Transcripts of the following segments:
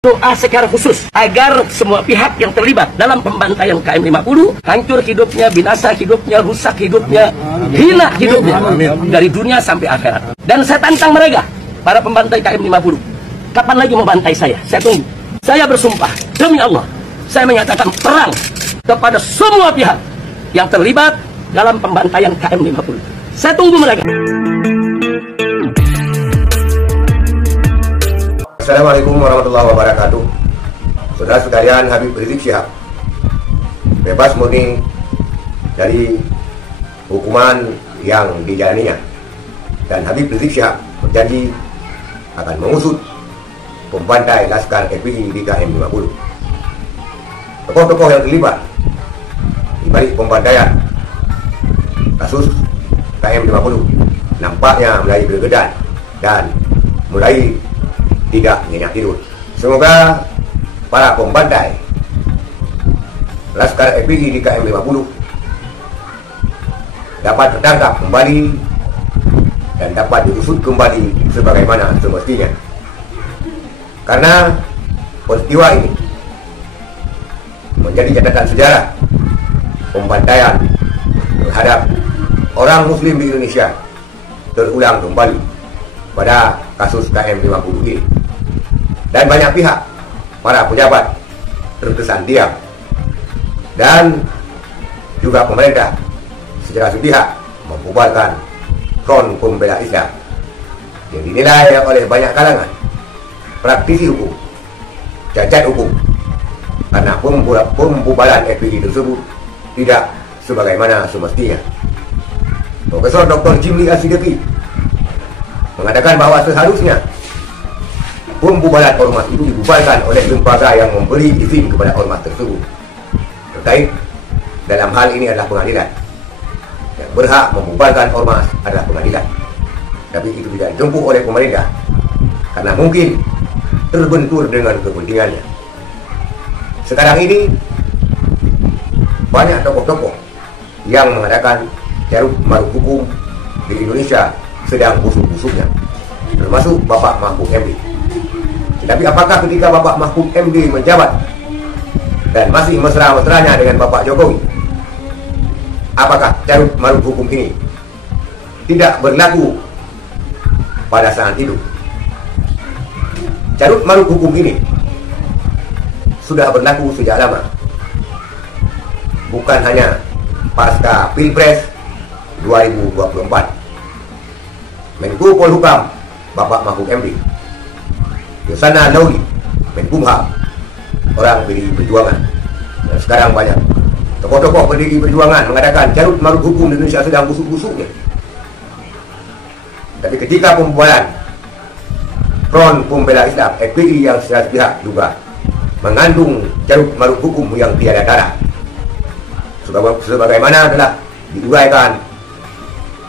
Doa secara khusus agar semua pihak yang terlibat dalam pembantaian KM 50 hancur hidupnya, binasa hidupnya, rusak hidupnya, hina hidupnya dari dunia sampai akhirat. Dan saya tantang mereka, para pembantai KM 50, kapan lagi mau bantai saya? Saya tunggu. Saya bersumpah demi Allah, saya menyatakan perang kepada semua pihak yang terlibat dalam pembantaian KM 50. Saya tunggu mereka. Assalamualaikum warahmatullahi wabarakatuh. Saudara sekalian, Habib Rizik Syihab bebas murni dari hukuman yang dijalaninya, dan Habib Rizik Syihab berjanji akan mengusut pembantai Laskar FPI di KM 50. Tokoh-tokoh yang terlibat di balik pembantaian kasus KM 50 nampaknya mulai bergedan dan mulai tidak nyenyak tidur. Semoga para pembantai Laskar FPI di KM 50 dapat tertangkap kembali dan dapat diusut kembali sebagaimana semestinya. Karena peristiwa ini menjadi catatan sejarah pembantaian terhadap orang muslim di Indonesia terulang kembali pada kasus KM 50 ini. Dan banyak pihak, para pejabat terkesan diam, dan juga pemerintah secara sepihak membubarkan Front Pembela Islam yang dinilai oleh banyak kalangan praktisi hukum cacat hukum, karena pembubaran FPI tersebut tidak sebagaimana semestinya. Profesor Dr. Jimli Asyidiki mengatakan bahwa seharusnya pembubaran ormas itu dibubarkan oleh lembaga yang memberi izin kepada ormas tersebut. Terkait dalam hal ini adalah pengadilan. Yang berhak membubarkan ormas adalah pengadilan. Tapi itu tidak ditempuh oleh pemerintah karena mungkin terbentur dengan kepentingannya. Sekarang ini banyak tokoh-tokoh yang mengatakan carut marut hukum di Indonesia sedang busuk-busuknya, termasuk Bapak Mahfud MD. Tapi apakah ketika Bapak Mahfud MD menjabat dan masih mesra-mesranya dengan Bapak Jokowi, apakah carut marut hukum ini tidak berlaku pada saat itu? Carut marut hukum ini sudah berlaku sejak lama, bukan hanya pasca Pilpres 2024. Menko Polhukam Bapak Mahfud MD, Yasona Lawli Menkumham orang PDI Perjuangan, dan sekarang banyak tokoh-tokoh PDI Perjuangan mengatakan carut marut hukum di Indonesia sedang busuk-busuknya. Tapi ketika pembubaran Front Pembela Islam FPI yang secara sepihak juga mengandung carut marut hukum yang tiada tara, sebagaimana telah diuraikan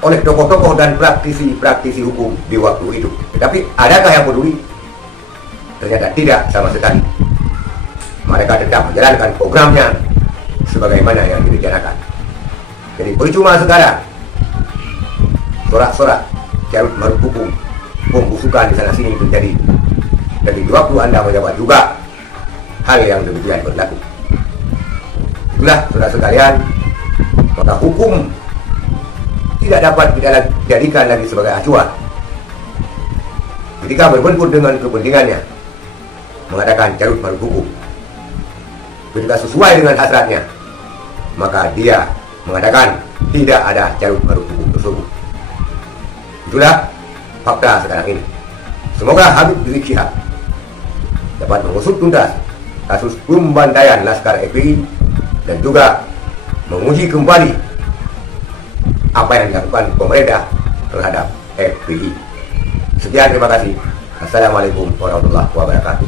oleh tokoh-tokoh dan praktisi-praktisi hukum di waktu itu. Tetapi adakah yang peduli? Ternyata tidak sama sekali. Mereka tetap menjalankan programnya sebagaimana yang direncanakan. Jadi percuma sekarang sorak-sorak carut marut hukum, pembusukan di sana sini terjadi. Dan di waktu Anda menjabat juga hal yang demikian berlaku. Itulah saudara sekalian, maka hukum tidak dapat dijadikan lagi sebagai acuan. Ketika berbentur dengan kepentingannya, mengadakan carut marut hukum, ketika sesuai dengan hasratnya, maka dia mengatakan tidak ada carut marut hukum tersebut. Itulah fakta sekarang ini. Semoga Habib Rizik Syihab dapat mengusut tuntas kasus pembantaian Laskar FPI dan juga menguji kembali apa yang dilakukan pemerintah terhadap FPI. Sekian, terima kasih. Assalamualaikum warahmatullahi wabarakatuh.